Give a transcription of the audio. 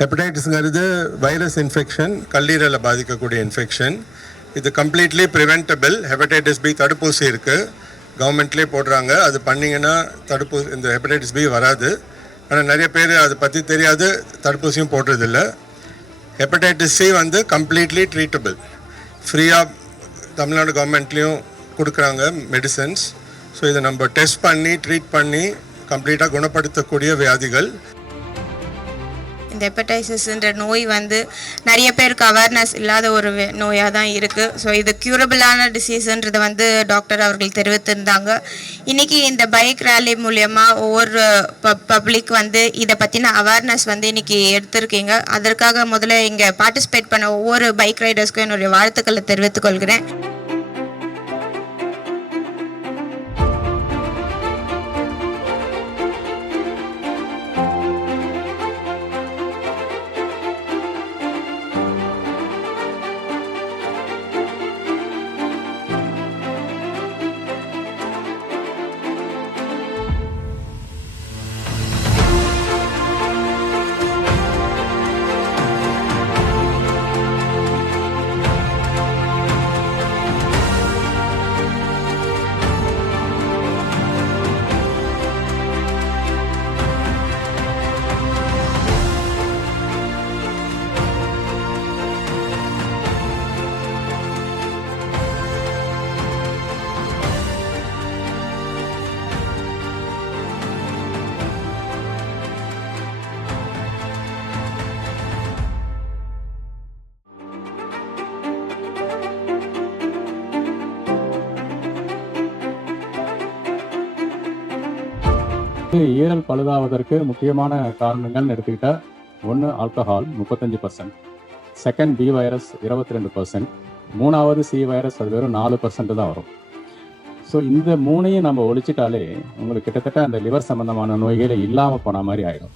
ஹெப்படைட்டிஸ்ங்கிறது virus infection கல்லீரலை பாதிக்கக்கூடிய infection இது completely preventable hepatitis B தடுப்பூசி இருக்குது கவர்மெண்ட்லேயே போடுறாங்க. அது பண்ணிங்கன்னா தடுப்பூசி இந்த ஹெப்படைட்டிஸ் பி வராது. ஆனால் நிறைய பேர் அதை பற்றி தெரியாது. தடுப்பூசியும் போடுறதில்ல. ஹெப்படைட்டிஸ் சி வந்து கம்ப்ளீட்லி ட்ரீட்டபிள் ஃப்ரீயாக தமிழ்நாடு கவர்மெண்ட்லேயும் கொடுக்குறாங்க மெடிசன்ஸ் ஸோ இதை நம்ம டெஸ்ட் பண்ணி ட்ரீட் பண்ணி கம்ப்ளீட்டாக குணப்படுத்தக்கூடிய வியாதிகள். இந்த ஹெப்படைசிஸ்ன்ற நோய் வந்து நிறைய பேருக்கு அவேர்னஸ் இல்லாத ஒரு நோயாக தான் இருக்குது ஸோ இது க்யூரபிளான டிசீஸ்ன்றதை வந்து டாக்டர் அவர்கள் தெரிவித்திருந்தாங்க. இன்றைக்கி இந்த பைக் ரேலி மூலயமா ஒவ்வொரு பப் பப்ளிக் வந்து இதை பற்றின அவேர்னஸ் வந்து இன்றைக்கி எடுத்திருக்கீங்க. அதற்காக முதல்ல இங்கே பார்ட்டிசிபேட் பண்ண ஒவ்வொரு பைக் ரைடர்ஸ்க்கும் என்னுடைய வாழ்த்துக்களை தெரிவித்துக் கொள்கிறேன். ஈரல் பழுதாவதற்கு முக்கியமான காரணங்கள்னு எடுத்துக்கிட்டால் ஒன்று ஆல்கஹால் முப்பத்தஞ்சு பர்சன்ட் செகண்ட் பி வைரஸ் இருபத்தி ரெண்டு பர்சன்ட் மூணாவது சி வைரஸ் அது வெறும் நாலு பர்சன்ட் தான் வரும். ஸோ இந்த மூணையும் நம்ம ஒழிச்சிட்டாலே உங்களுக்கு கிட்டத்தட்ட அந்த லிவர் சம்பந்தமான நோய்களே இல்லாமல் போன மாதிரி ஆயிடும்